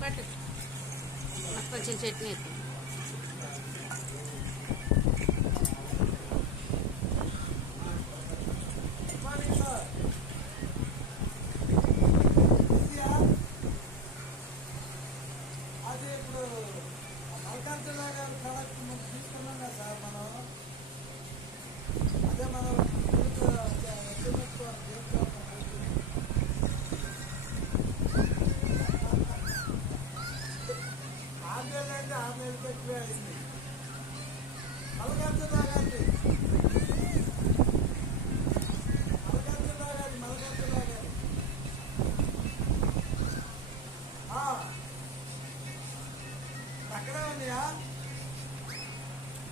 పట్టు కొంచెం చట్నీ ఎత్తు. అది ఇప్పుడు మల్కాంతుల గారి ప్రోడక్ట్ మనం తీసుకున్నాం కదా సార్ మనం అదే మనం ఆన్లైన్ అంటే ఆన్లైన్ ఎక్కువ అయింది మల్కాంతుల గారి మల్కాంతుల గారి మల్కాంతుల గారి అక్కడే ఉన్నాయా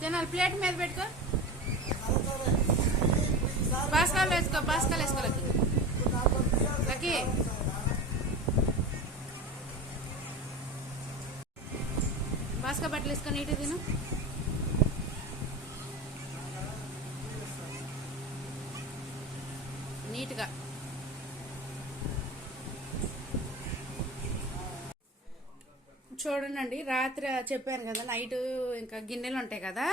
తినాలి ప్లేట్ మీద పెట్టుకో. నీట్గా. చూడండి రాత్రి చెప్పాను కదా నైట్ ఇంకా గిన్నెలు ఉంటాయి కదా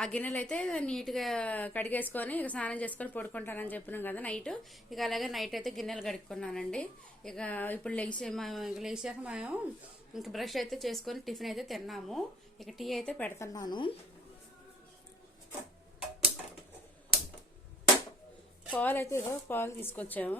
ఆ గిన్నెలు అయితే నీట్గా కడిగేసుకొని ఇక స్నానం చేసుకొని పడుకుంటానని చెప్పినాం కదా నైట్ ఇక అలాగే నైట్ అయితే గిన్నెలు కడుక్కున్నానండి. ఇక ఇప్పుడు లేచి మేము ఇక లేచాక మేము ఇంక బ్రష్ అయితే చేసుకొని టిఫిన్ అయితే తిన్నాము. ఇక టీ అయితే పెడుతున్నాను. పాలు అయితే ఇదో పాలు తీసుకొచ్చాము.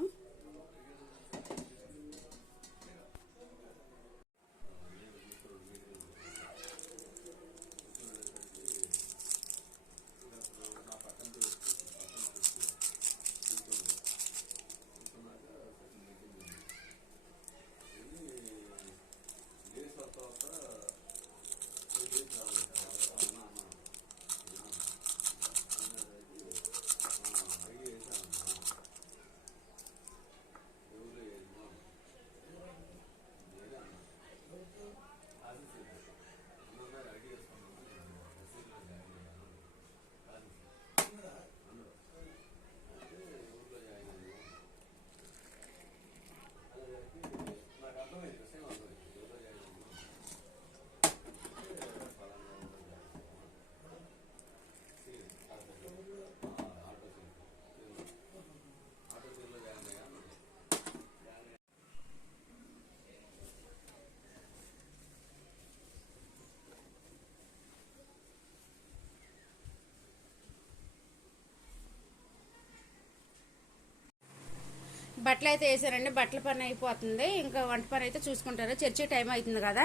బట్టలు అయితే వేసారండి. బట్టల పని అయిపోతుంది. ఇంకా వంట పని అయితే చూసుకుంటారు. చర్చి టైం అవుతుంది కదా.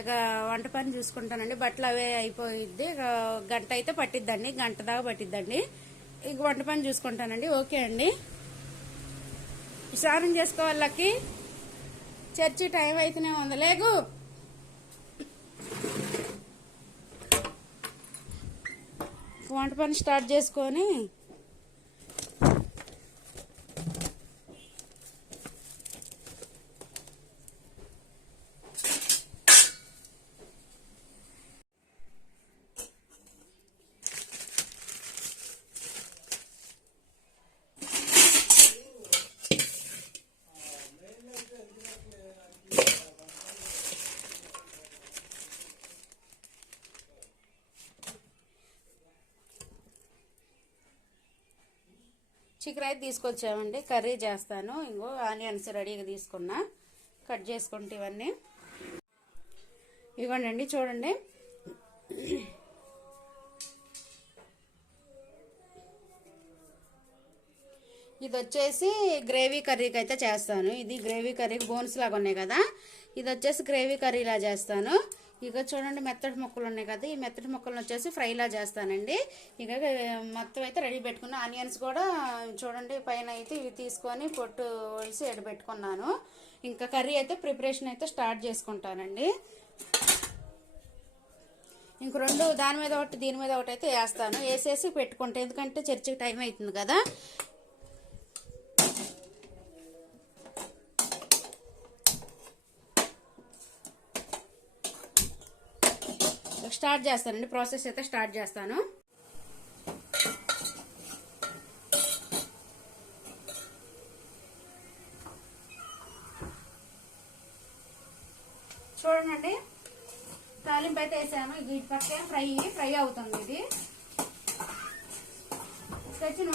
ఇక వంట పని చూసుకుంటానండి. బట్టలు అవే అయిపోయిద్ది. గంట అయితే పట్టిద్దండి. గంట దాకా పట్టిద్దండి. ఇక వంట పని చూసుకుంటానండి. ఓకే అండి. స్నానం చేసుకోవాలకి చర్చి టైం అయితేనే ఉంది. లేగు. వంట పని స్టార్ట్ చేసుకొని చికెన్ అయితే తీసుకొచ్చామండి. కర్రీ చేస్తాను. ఇంకో ఆనియన్స్ రెడీగా తీసుకున్నా. కట్ చేసుకుంటే ఇవన్నీ. ఇవ్వండి చూడండి. ఇది వచ్చేసి గ్రేవీ కర్రీకి అయితే చేస్తాను. ఇది గ్రేవీ కర్రీకి బోన్స్ లాగా ఉన్నాయి కదా. ఇది వచ్చేసి గ్రేవీ కర్రీలా చేస్తాను. ఇక చూడండి మెత్తటి ముక్కలు ఉన్నాయి కదా ఈ మెత్తటి ముక్కలను వచ్చేసి ఫ్రైలా చేస్తానండి. ఇక మొత్తం అయితే రెడీ పెట్టుకున్నా. ఆనియన్స్ కూడా చూడండి పైన అయితే ఇవి తీసుకొని పొట్టు వేసి ఎడబెట్టుకున్నాను ఇంకా కర్రీ అయితే ప్రిపరేషన్ అయితే స్టార్ట్ చేసుకుంటానండి. ఇంక రెండు దాని మీద ఒకటి దీని మీద ఒకటి అయితే వేస్తాను. వేసేసి పెట్టుకుంటాను ఎందుకంటే చర్చికి టైం అవుతుంది కదా స్టార్ట్ చేస్తానండి. ప్రాసెస్ అయితే స్టార్ట్ చేస్తాను. చూడండి. తాలింపు అయితే వేసాను ఇటు పక్క ఫ్రై ఫ్రై అవుతుంది ఇది. తెచ్చిన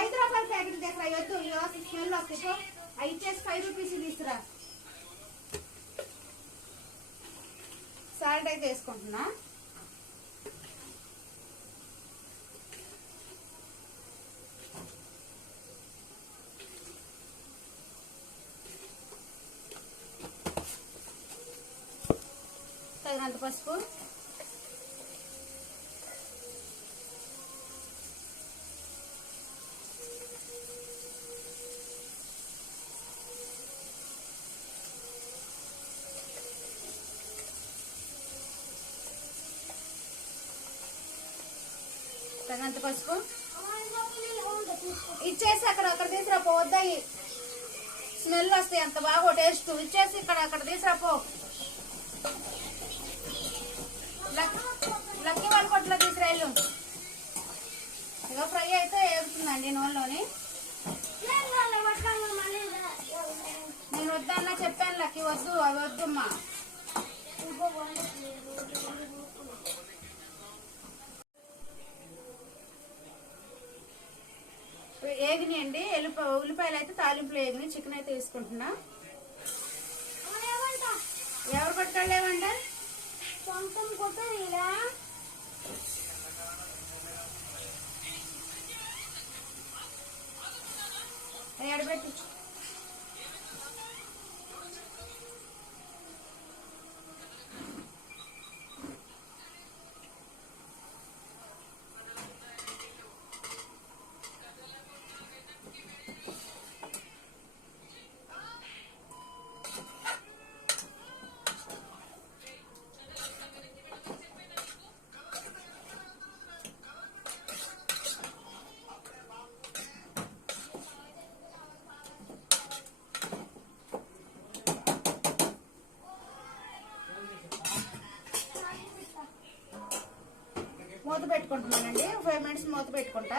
ఐదు రూపాయల ప్యాకెట్ దగ్గర అయ్యొద్దు. స్మెల్ వస్తుంది. ఐదు చేసి ఫైవ్ రూపీస్ తీసుకురా సాల్ట్ అయితే వేసుకుంటున్నా. తగినంత పసుపు. అంత పసుపు? ఇచ్చేసి అక్కడ అక్కడ తీసుకురా పోద్దాయి స్మెల్ వస్తాయి అంత బాగా టేస్ట్. ఇచ్చేసి ఇక్కడ అక్కడ తీసుకురా పో లక్- లక్కీ వాళ్ళ కొట్లో తీసుకురాళ్ళు ఇక ఫ్రై అయితే వేగుతుందండి నూనెలోని నేను వద్దన్నా చెప్పాను లక్కీ వద్దు అవి వద్దమ్మా అండి ఎల్లిప ఉల్లిపాయలు అయితే తాలింపులు లేదు చికెన్ అయితే వేసుకుంటున్నా. ఎవరు పట్టుకోలేవండి ఎడబెట్టి మూత పెట్టుకుంటున్నానండి. ఫైవ్ మినిట్స్ మూత పెట్టుకుంటా.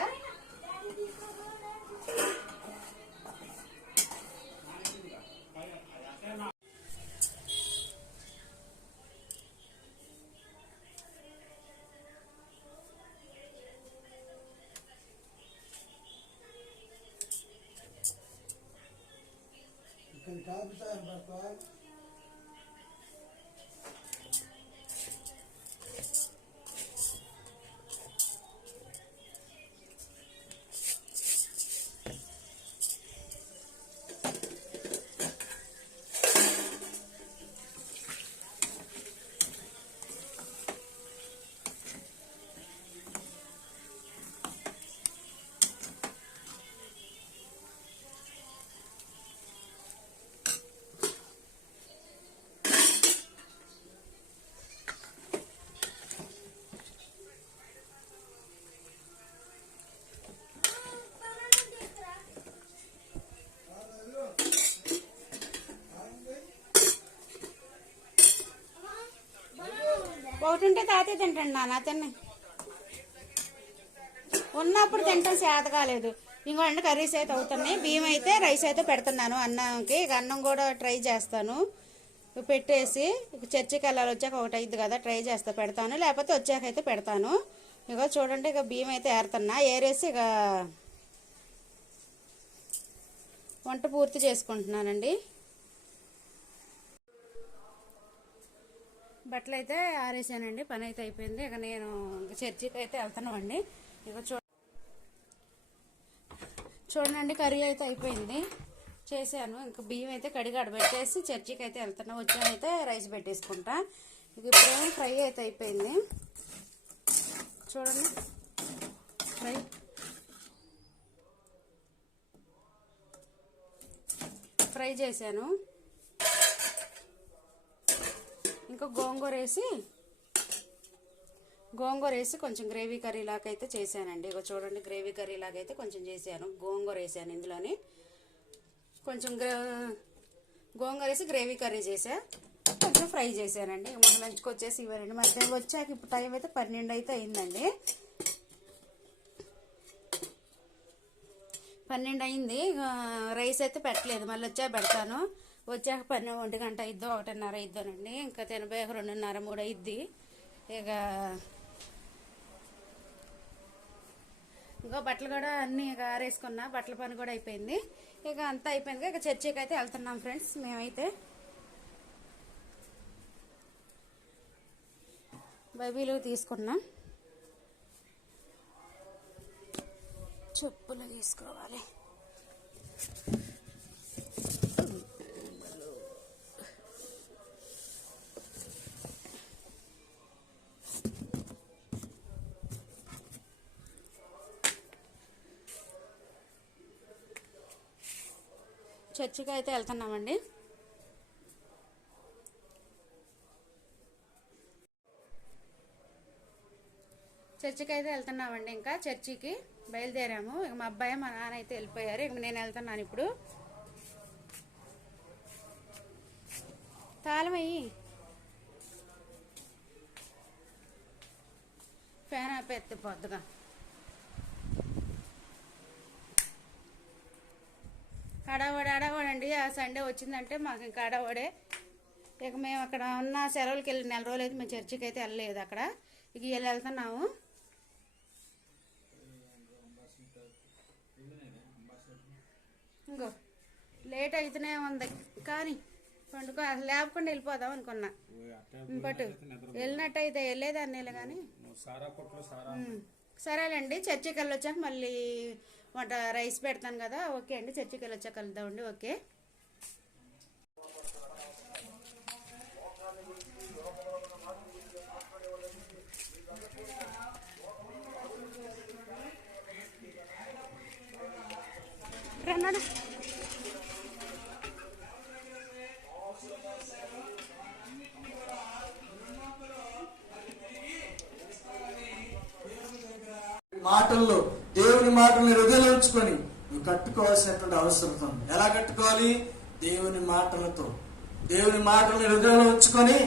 ఒకటి ఉంటే తాతే తింటాడు నాన్న తిన్న. ఉన్నప్పుడు తింటాం సేత కాలేదు. ఇంకోండి కర్రీస్ అయితే అవుతున్నాయి. బియ్యం అయితే రైస్ అయితే పెడుతున్నాను అన్నంకి ఇక అన్నం కూడా ట్రై చేస్తాను. పెట్టేసి ఇక చర్చికి వెళ్ళాలి వచ్చాక ఒకటి అయింది కదా ట్రై చేస్తా పెడతాను. లేకపోతే వచ్చాక అయితే పెడతాను. ఇక చూడండి ఇక బియ్యం అయితే ఏరుతున్నా. ఏరేసి ఇక వంట పూర్తి చేసుకుంటున్నానండి. బట్టలు అయితే ఆరేసానండి పని అయితే అయిపోయింది. ఇక నేను ఇంకా చర్చికి అయితే వెళ్తున్నామండి. ఇక చూ చూడండి కర్రీ అయితే అయిపోయింది. చేశాను. ఇంకా బియ్యం అయితే కడిగి అడబెట్టేసి చర్చికి అయితే వెళ్తున్నా వచ్చానైతే రైస్ పెట్టేసుకుంటా. ఇక ఇప్పుడేమో ఫ్రై అయితే అయిపోయింది. చూడండి. ఫ్రై. ఫ్రై చేశాను. ఇంకా గోంగూర వేసి గోంగూర వేసి కొంచెం గ్రేవీ కర్రీ లాగా అయితే చేశానండి. ఇక చూడండి గ్రేవీ కర్రీ లాగా అయితే కొంచెం చేశాను. గోంగూర వేసాను ఇందులోని. కొంచెం గోంగూర వేసి గ్రేవీ కర్రీ చేసా కొంచెం ఫ్రై చేశానండి. మన లంచ్కి వచ్చేసి ఇవ్వండి మధ్యాహ్నం వచ్చాక ఇప్పుడు టైం అయితే పన్నెండు అయితే అయిందండి. పన్నెండు అయింది. రైస్ అయితే పెట్టలేదు. మళ్ళీ వచ్చా పెడతాను. వచ్చాక పన్నెండు ఒంటి గంట ఇద్దో ఒకటిన్నర ఇద్దోనండి ఇంకా తినబోయాక రెండున్నర మూడు అయిద్ది. ఇక ఇంకో బట్టలు కూడా అన్నీ ఇక ఆరేసుకున్నా బట్టల పని కూడా అయిపోయింది. ఇక అంతా అయిపోయింది. ఇక చర్చికి అయితే వెళ్తున్నాం ఫ్రెండ్స్ మేమైతే. బైబిల్ తీసుకున్నాం. చెప్పులు తీసుకోవాలి. చర్చికి అయితే వెళ్తున్నామండి. చర్చికి అయితే వెళ్తున్నామండి ఇంకా చర్చికి బయలుదేరాము. ఇక మా అబ్బాయి మా నాన్న అయితే వెళ్ళిపోయారు. ఇక నేను వెళ్తున్నాను ఇప్పుడు. తాళమయ్యి. ఫ్యాన్ ఆపేస్తే పొద్దుగా. హడావడి హడావడండి ఆ సండే వచ్చిందంటే మాకు ఇంకా హడావడే. ఇక మేము అక్కడ ఉన్న సెలవులకి వెళ్ళి నెల రోజులు అయితే మేము చర్చికి అయితే వెళ్ళలేదు అక్కడ. ఇక వీళ్ళు వెళ్తున్నాము. ఇంకో లేట్ అయితేనే ఉంది. కానీ పండుకో అసలు లేపకుండా వెళ్ళిపోదాం అనుకున్నా. పట్టు వెళ్ళినట్టయితే వెళ్ళేదాన్ని కానీ. సరేలేండి చర్చికి వెళ్ళొచ్చాక మళ్ళీ వంట రైస్ పెడతాను కదా ఓకే అండి చర్చికి వెళ్ళొచ్చాక వెళ్దామండి ఓకే. మాటల్లో దేవుని మాటల్ని హృదయంలో ఉంచుకొని నువ్వు కట్టుకోవాల్సినటువంటి అవసరం ఉంది. ఎలా కట్టుకోవాలి? దేవుని మాటలతో. దేవుని మాటల్ని హృదయంలో ఉంచుకొని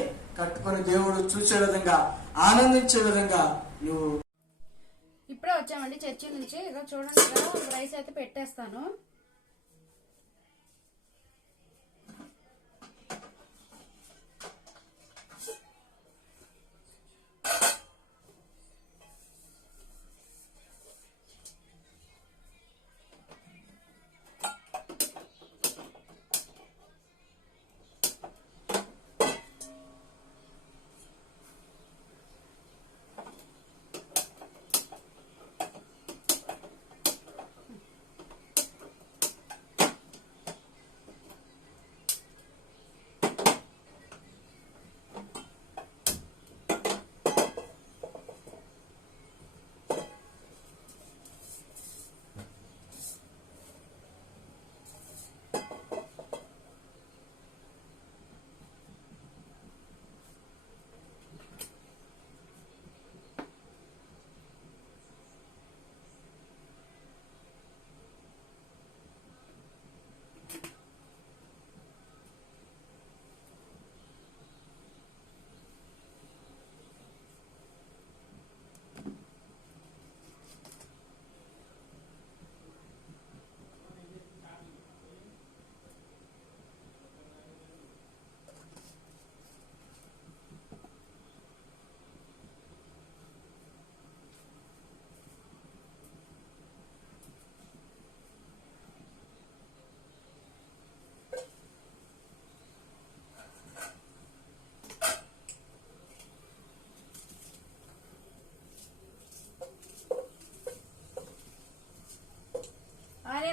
కట్టుకొని దేవుడు చూసే విధంగా ఆనందించే విధంగా నువ్వు ఇప్పుడే వచ్చామండి చర్చి నుంచి. ఏదో చూడండి రైస్ అయితే పెట్టేస్తాను.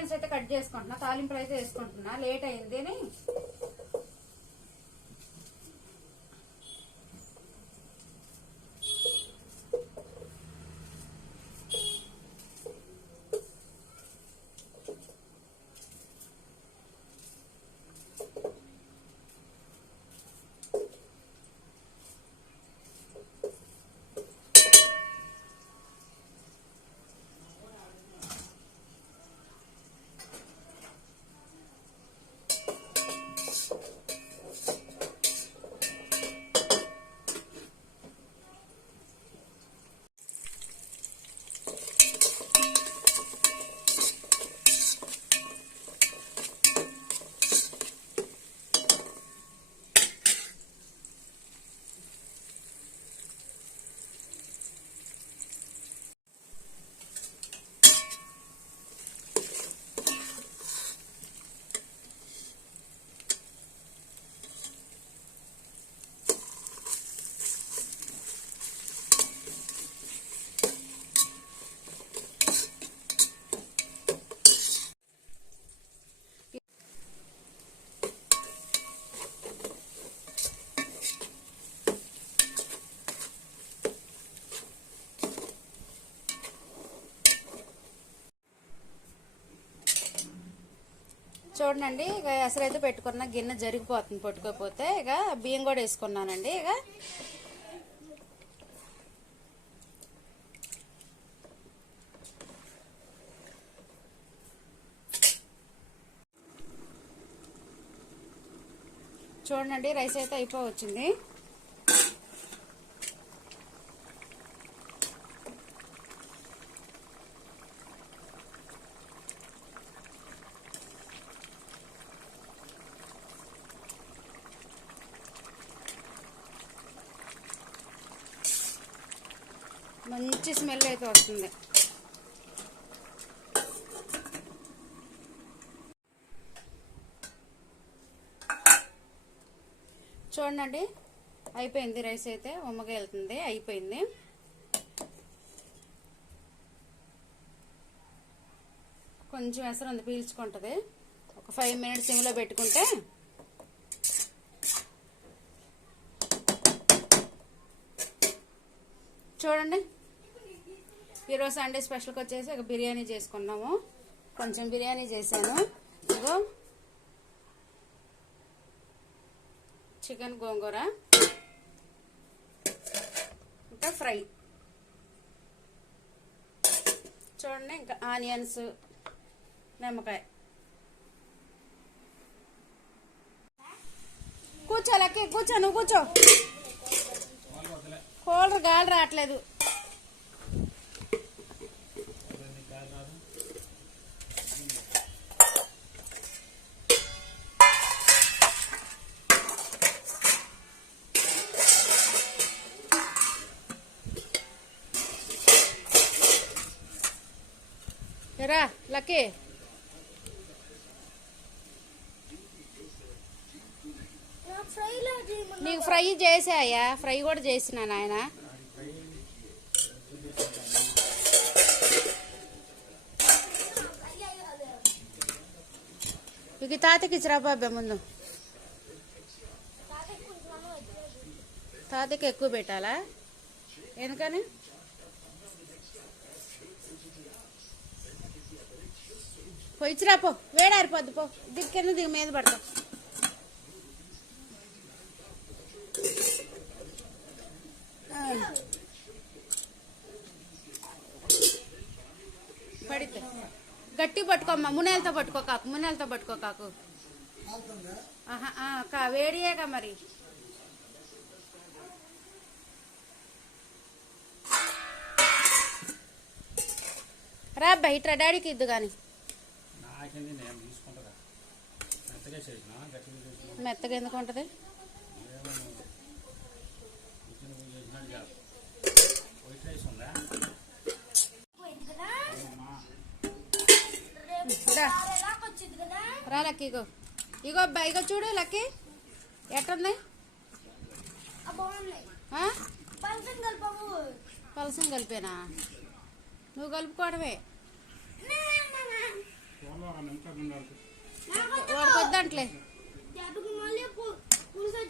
ఆనియన్స్ అయితే కట్ చేసుకుంటున్నా తాలింపులు అయితే వేసుకుంటున్నా. లేట్ అయింది చూడండి ఇక ఎసరైతే పెట్టుకున్న గిన్నె జరిగిపోతుంది పట్టుకోపోతే ఇక బియ్యం కూడా వేసుకున్నానండి ఇక. చూడండి రైస్ అయితే అయిపోవచ్చింది. అయితే వస్తుంది. చూడండి అయిపోయింది రైస్ అయితే. ఉమ్మగా వెళ్తుంది అయిపోయింది. కొంచెం ఎసరు ఉంది పీల్చుకుంటుంది. ఒక ఫైవ్ మినిట్స్ సిమ్లో పెట్టుకుంటే చూడండి. ఈరోజు సండే స్పెషల్కి వచ్చేసి ఒక బిర్యానీ చేసుకున్నాము. కొంచెం బిర్యానీ చేశాను. ఇగో చికెన్ గోంగూర. ఇంకా ఫ్రై. చూడండి ఇంకా ఆనియన్స్ నిమ్మకాయ. కూర్చో లక్కి కూర్చో నువ్వు కూర్చో. కూలర్ గాలి రావట్లేదు. రా లక్కీ నీకు ఫ్రై చేసాయా ఫ్రై కూడా చేసిన నాయన. ఇక తాతకి ఇచ్చిరా బాబా ముందు. తాతకి ఎక్కువ పెట్టాలా? ఎందుకని? పోయిచ్చిరా పో. వేడారిపోద్ది పో. దిక్కు కింద దిగు మీద పడతాం పడితే. గట్టి పట్టుకోమ్మా మునేలతో పట్టుకో కాకు మునేలతో పట్టుకో కాకు. కా వేడియేగా మరి. రా బయట డాడీకి ఇద్దు కానీ నాకేంది నేను తీసుకుంటా మెత్తగా చేసిన గట్టిగా చేసిన మెత్తగా ఎందుకు ఉంటుంది చికెన్ చేసినట్టు కాదు వైట్ రైస్ ఉందా పోయింది కదా అమ్మా రేపు దా. ఆరేలాగా వచ్చింది కదా రా లక్కీ ఇగో. ఇగో ఇగో చూడు లక్కీ. కలిపాము పలసం కలిపేనా? నువ్వు కలుపుకోవడమే. వాడుకొద్దంట్లే. పులుసు